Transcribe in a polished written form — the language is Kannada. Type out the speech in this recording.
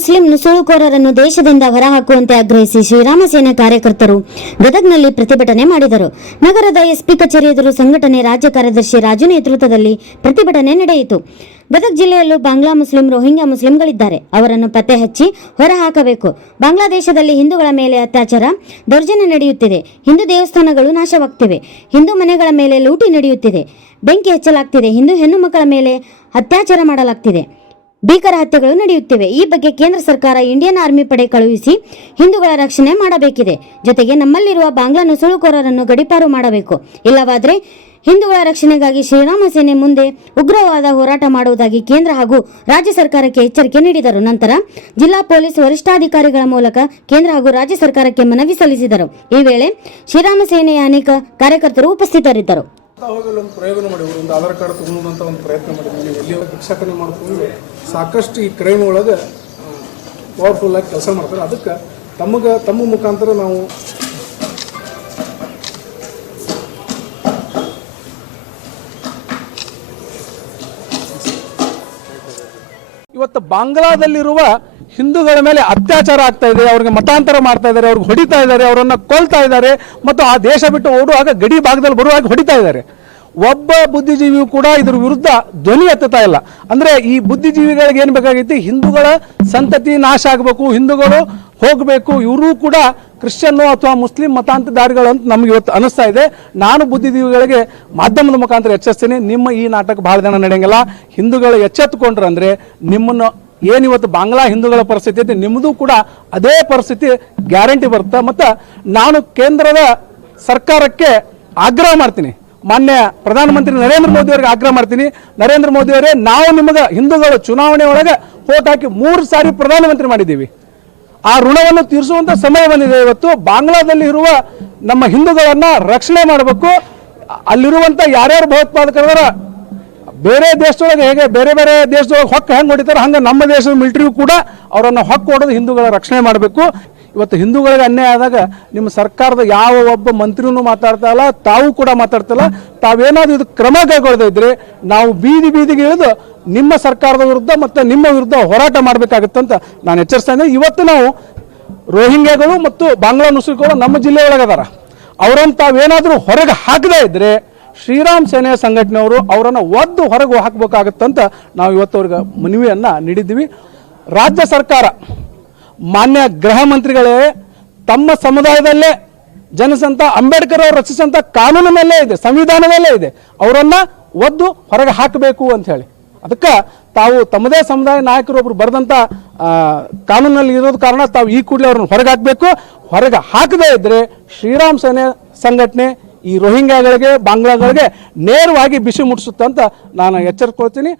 ಮುಸ್ಲಿಂ ನುಸುಳುಕೋರರನ್ನು ದೇಶದಿಂದ ಹೊರಹಾಕುವಂತೆ ಆಗ್ರಹಿಸಿ ಶ್ರೀರಾಮ ಸೇನೆ ಕಾರ್ಯಕರ್ತರು ಗದಗ್ನಲ್ಲಿ ಪ್ರತಿಭಟನೆ ಮಾಡಿದರು. ನಗರದ ಎಸ್ಪಿ ಕಚೇರಿ ಎದುರು ಸಂಘಟನೆ ರಾಜ್ಯ ಕಾರ್ಯದರ್ಶಿ ರಾಜು ನೇತೃತ್ವದಲ್ಲಿ ಪ್ರತಿಭಟನೆ ನಡೆಯಿತು. ಗದಗ ಜಿಲ್ಲೆಯಲ್ಲೂ ಬಾಂಗ್ಲಾ ಮುಸ್ಲಿಂ, ರೋಹಿಂಗ್ಯಾ ಮುಸ್ಲಿಂಗಳಿದ್ದಾರೆ. ಅವರನ್ನು ಪತ್ತೆ ಹಚ್ಚಿ ಹೊರಹಾಕಬೇಕು. ಬಾಂಗ್ಲಾದೇಶದಲ್ಲಿ ಹಿಂದೂಗಳ ಮೇಲೆ ಅತ್ಯಾಚಾರ, ದೌರ್ಜನ್ಯ ನಡೆಯುತ್ತಿದೆ. ಹಿಂದೂ ದೇವಸ್ಥಾನಗಳು ನಾಶವಾಗ್ತಿವೆ. ಹಿಂದೂ ಮನೆಗಳ ಮೇಲೆ ಲೂಟಿ ನಡೆಯುತ್ತಿದೆ. ಬೆಂಕಿ ಹಚ್ಚಲಾಗ್ತಿದೆ. ಹಿಂದೂ ಹೆಣ್ಣು ಮಕ್ಕಳ ಮೇಲೆ ಅತ್ಯಾಚಾರ ಮಾಡಲಾಗ್ತಿದೆ. ಭೀಕರ ಹತ್ಯೆಗಳು ನಡೆಯುತ್ತಿವೆ. ಈ ಬಗ್ಗೆ ಕೇಂದ್ರ ಸರ್ಕಾರ ಇಂಡಿಯನ್ ಆರ್ಮಿ ಪಡೆ ಕಳುಹಿಸಿ ಹಿಂದೂಗಳ ರಕ್ಷಣೆ ಮಾಡಬೇಕಿದೆ. ಜೊತೆಗೆ ನಮ್ಮಲ್ಲಿರುವ ಬಾಂಗ್ಲಾ ನುಸುಳುಕೋರರನ್ನು ಗಡೀಪಾರು ಮಾಡಬೇಕು. ಇಲ್ಲವಾದರೆ ಹಿಂದೂಗಳ ರಕ್ಷಣೆಗಾಗಿ ಶ್ರೀರಾಮ ಸೇನೆ ಮುಂದೆ ಉಗ್ರವಾದ ಹೋರಾಟ ಮಾಡುವುದಾಗಿ ಕೇಂದ್ರ ಹಾಗೂ ರಾಜ್ಯ ಸರ್ಕಾರಕ್ಕೆ ಎಚ್ಚರಿಕೆ ನೀಡಿದರು. ನಂತರ ಜಿಲ್ಲಾ ಪೊಲೀಸ್ ವರಿಷ್ಠಾಧಿಕಾರಿಗಳ ಮೂಲಕ ಕೇಂದ್ರ ಹಾಗೂ ರಾಜ್ಯ ಸರ್ಕಾರಕ್ಕೆ ಮನವಿ ಸಲ್ಲಿಸಿದರು. ಈ ವೇಳೆ ಶ್ರೀರಾಮ ಸೇನೆಯ ಅನೇಕ ಕಾರ್ಯಕರ್ತರು ಉಪಸ್ಥಿತರಿದ್ದರು. ಒಂದು ಪ್ರಯೋಗ ಮಾಡಿ ಒಂದು ಆಧಾರ್ ಕಾರ್ಡ್ ತಗೊಳ್ಳೋದಂತ ಒಂದು ಪ್ರಯತ್ನ ಮಾಡಿದ್ವಿ. ಎಲ್ಲಿ ಭಿಕ್ಷಾಟನೆ ಮಾಡ್ಕೊಂಡು ಸಾಕಷ್ಟು ಈ ಕ್ರೈಮ್ ಒಳಗೆ ಪವರ್ಫುಲ್ ಆಗಿ ಕೆಲಸ ಮಾಡ್ತಾರೆ. ಅದಕ್ಕೆ ತಮ್ಮ ಮುಖಾಂತರ ನಾವು ಇವತ್ತು ಬಾಂಗ್ಲಾದಲ್ಲಿರುವ ಹಿಂದೂಗಳ ಮೇಲೆ ಅತ್ಯಾಚಾರ ಆಗ್ತಾ ಇದೆ, ಅವ್ರಿಗೆ ಮತಾಂತರ ಮಾಡ್ತಾ ಇದ್ದಾರೆ, ಅವ್ರಿಗೆ ಹೊಡಿತಾ ಇದ್ದಾರೆ, ಅವರನ್ನು ಕೊಲ್ತಾ ಇದ್ದಾರೆ ಮತ್ತು ಆ ದೇಶ ಬಿಟ್ಟು ಓಡುವಾಗ ಗಡಿ ಭಾಗದಲ್ಲಿ ಬರುವಾಗ ಹೊಡಿತಾ ಇದ್ದಾರೆ. ಒಬ್ಬ ಬುದ್ಧಿಜೀವಿಯು ಕೂಡ ಇದ್ರ ವಿರುದ್ಧ ಧ್ವನಿ ಎತ್ತುತ್ತಾ ಇಲ್ಲ. ಅಂದ್ರೆ ಈ ಬುದ್ಧಿಜೀವಿಗಳಿಗೆ ಏನು ಬೇಕಾಗೈತಿ, ಹಿಂದೂಗಳ ಸಂತತಿ ನಾಶ ಆಗಬೇಕು, ಹಿಂದೂಗಳು ಹೋಗಬೇಕು, ಇವರು ಕೂಡ ಕ್ರಿಶ್ಚಿಯನ್ನು ಅಥವಾ ಮುಸ್ಲಿಂ ಮತಾಂತರದಾರಿಗಳು ಅಂತ ನಮ್ಗೆ ಇವತ್ತು ಅನಿಸ್ತಾ ಇದೆ. ನಾನು ಬುದ್ಧಿಜೀವಿಗಳಿಗೆ ಮಾಧ್ಯಮದ ಮುಖಾಂತರ ಎಚ್ಚರಿಸ್ತೀನಿ, ನಿಮ್ಮ ಈ ನಾಟಕ ಬಹಳ ದಿನ ನಡೆಯಂಗಿಲ್ಲ. ಹಿಂದೂಗಳು ಎಚ್ಚೆತ್ತುಕೊಂಡ್ರಂದ್ರೆ ನಿಮ್ಮನ್ನು ಏನಿವತ್ತು ಬಾಂಗ್ಲಾ ಹಿಂದೂಗಳ ಪರಿಸ್ಥಿತಿ ಐತೆ, ನಿಮ್ಮದು ಕೂಡ ಅದೇ ಪರಿಸ್ಥಿತಿ ಗ್ಯಾರಂಟಿ ಬರುತ್ತೆ. ಮತ್ತು ನಾನು ಕೇಂದ್ರದ ಸರ್ಕಾರಕ್ಕೆ ಆಗ್ರಹ ಮಾಡ್ತೀನಿ, ಮಾನ್ಯ ಪ್ರಧಾನಮಂತ್ರಿ ನರೇಂದ್ರ ಮೋದಿ ಅವರಿಗೆ ಆಗ್ರಹ ಮಾಡ್ತೀನಿ. ನರೇಂದ್ರ ಮೋದಿ ಅವರೇ, ನಾವು ನಿಮಗೆ ಹಿಂದೂಗಳು ಚುನಾವಣೆ ಒಳಗೆ ವೋಟ್ ಹಾಕಿ 3 ಸಾರಿ ಪ್ರಧಾನಮಂತ್ರಿ ಮಾಡಿದ್ದೀವಿ. ಆ ಋಣವನ್ನು ತೀರಿಸುವಂತ ಸಮಯ ಬಂದಿದೆ. ಇವತ್ತು ಬಾಂಗ್ಲಾದಲ್ಲಿ ಇರುವ ನಮ್ಮ ಹಿಂದೂಗಳನ್ನ ರಕ್ಷಣೆ ಮಾಡಬೇಕು. ಅಲ್ಲಿರುವಂತ ಯಾರ್ಯಾರು ಭಯೋತ್ಪಾದಕರ ಬೇರೆ ದೇಶದೊಳಗೆ ಹೇಗೆ ಬೇರೆ ಬೇರೆ ದೇಶದೊಳಗೆ ಹೊಕ್ಕ ಹೆಂಗೆ ಹೊಡಿತಾರೆ, ಹಂಗೆ ನಮ್ಮ ದೇಶದ ಮಿಲಿಟರಿಯು ಕೂಡ ಅವರನ್ನು ಹೊಕ್ಕ ಹೊಡೆದು ಹಿಂದೂಗಳ ರಕ್ಷಣೆ ಮಾಡಬೇಕು. ಇವತ್ತು ಹಿಂದೂಗಳಿಗೆ ಅನ್ಯಾಯ ಆದಾಗ ನಿಮ್ಮ ಸರ್ಕಾರದ ಯಾವ ಒಬ್ಬ ಮಂತ್ರಿನೂ ಮಾತಾಡ್ತಾ ಇಲ್ಲ, ತಾವು ಕೂಡ ಮಾತಾಡ್ತಾ ಇಲ್ಲ. ತಾವೇನಾದ್ರೂ ಇದು ಕ್ರಮ ಕೈಗೊಳ್ಳದೇ ಇದ್ರೆ ನಾವು ಬೀದಿಗೆ ಇಳಿದು ನಿಮ್ಮ ಸರ್ಕಾರದ ವಿರುದ್ಧ ಮತ್ತು ನಿಮ್ಮ ವಿರುದ್ಧ ಹೋರಾಟ ಮಾಡಬೇಕಾಗುತ್ತಂತ ನಾನು ಎಚ್ಚರಿಸ್ತಾ ಇದ್ದೇನೆ. ಇವತ್ತು ನಾವು ರೋಹಿಂಗ್ಯಾಗಳು ಮತ್ತು ಬಾಂಗ್ಲಾ ನುಸುಳುಕೋರು ನಮ್ಮ ಜಿಲ್ಲೆಯೊಳಗದಾರ. ಅವರನ್ನು ತಾವೇನಾದರೂ ಹೊರಗೆ ಹಾಕದೇ ಇದ್ರೆ ಶ್ರೀರಾಮ್ ಸೇನೆಯ ಸಂಘಟನೆಯವರು ಅವರನ್ನು ಒದ್ದು ಹೊರಗೆ ಹಾಕಬೇಕಾಗತ್ತಂತ ನಾವು ಇವತ್ತು ಅವ್ರಿಗೆ ಮನವಿಯನ್ನ ನೀಡಿದ್ದೀವಿ. ರಾಜ್ಯ ಸರ್ಕಾರ, ಮಾನ್ಯ ಗೃಹ ಮಂತ್ರಿಗಳೇ, ತಮ್ಮ ಸಮುದಾಯದಲ್ಲೇ ಜನಸಂತ ಅಂಬೇಡ್ಕರ್ ಅವರು ರಚಿಸಿದಂಥ ಕಾನೂನಿನಲ್ಲೇ ಇದೆ, ಸಂವಿಧಾನದಲ್ಲೇ ಇದೆ, ಅವರನ್ನ ಒದ್ದು ಹೊರಗೆ ಹಾಕಬೇಕು ಅಂತ ಹೇಳಿ. ಅದಕ್ಕೆ ತಾವು ತಮ್ಮದೇ ಸಮುದಾಯ ನಾಯಕರು ಒಬ್ರು ಬರೆದಂಥ ಕಾನೂನಲ್ಲಿ ಇರೋದು ಕಾರಣ ತಾವು ಈ ಕೂಡಲೇ ಅವ್ರನ್ನ ಹೊರಗೆ ಹಾಕಬೇಕು. ಹೊರಗೆ ಹಾಕದೇ ಇದ್ರೆ ಶ್ರೀರಾಮ್ ಸೇನೆ ಸಂಘಟನೆ ಈ ರೋಹಿಂಗ್ಯಾಗಳಿಗೆ ಬಾಂಗ್ಲಾಗಳಿಗೆ ನೇರವಾಗಿ ಬಿಸಿ ಮುಟ್ಟಿಸುತ್ತಂತ ನಾನು ಎಚ್ಚರಿಕೊಳ್ತೀನಿ.